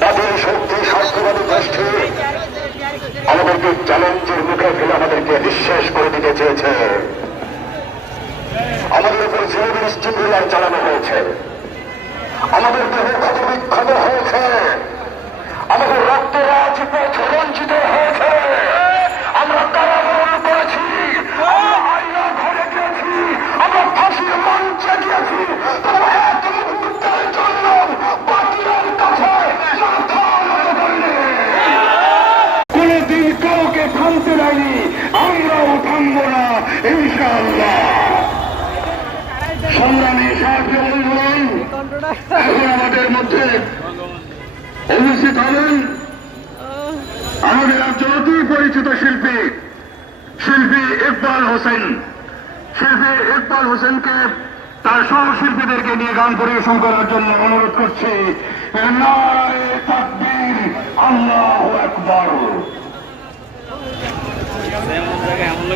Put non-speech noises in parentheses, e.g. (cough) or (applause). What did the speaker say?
বাতিল শক্তি স্বাস্থ্যবাদী গোষ্ঠী আমাদেরকে চ্যালেঞ্জের মুখে ফেলে আমাদেরকে নিঃশেষ করে দিতে চেয়েছে। আমাদের উপর জীবনের স্টিমুলার চালানো হয়েছে। আমাদের কোনদিন থামতে দেয়নি আমরাও থামবো না, ইনশাআল্লাহ। সংগ্রামী সাহায্য বন্ধুগণ এখন আমাদের মধ্যে উপস্থিত হলেন আমাদের একজন অতি পরিচিত শিল্পী শিল্পী ইকবাল হোসেন। শিল্পী ইকবাল হোসেনকে তার সহশিল্পীদেরকে নিয়ে গান পরিবেশন করার জন্য অনুরোধ করছি। নারায়ে তাকবীর, আল্লাহু আকবার। (laughs) এমন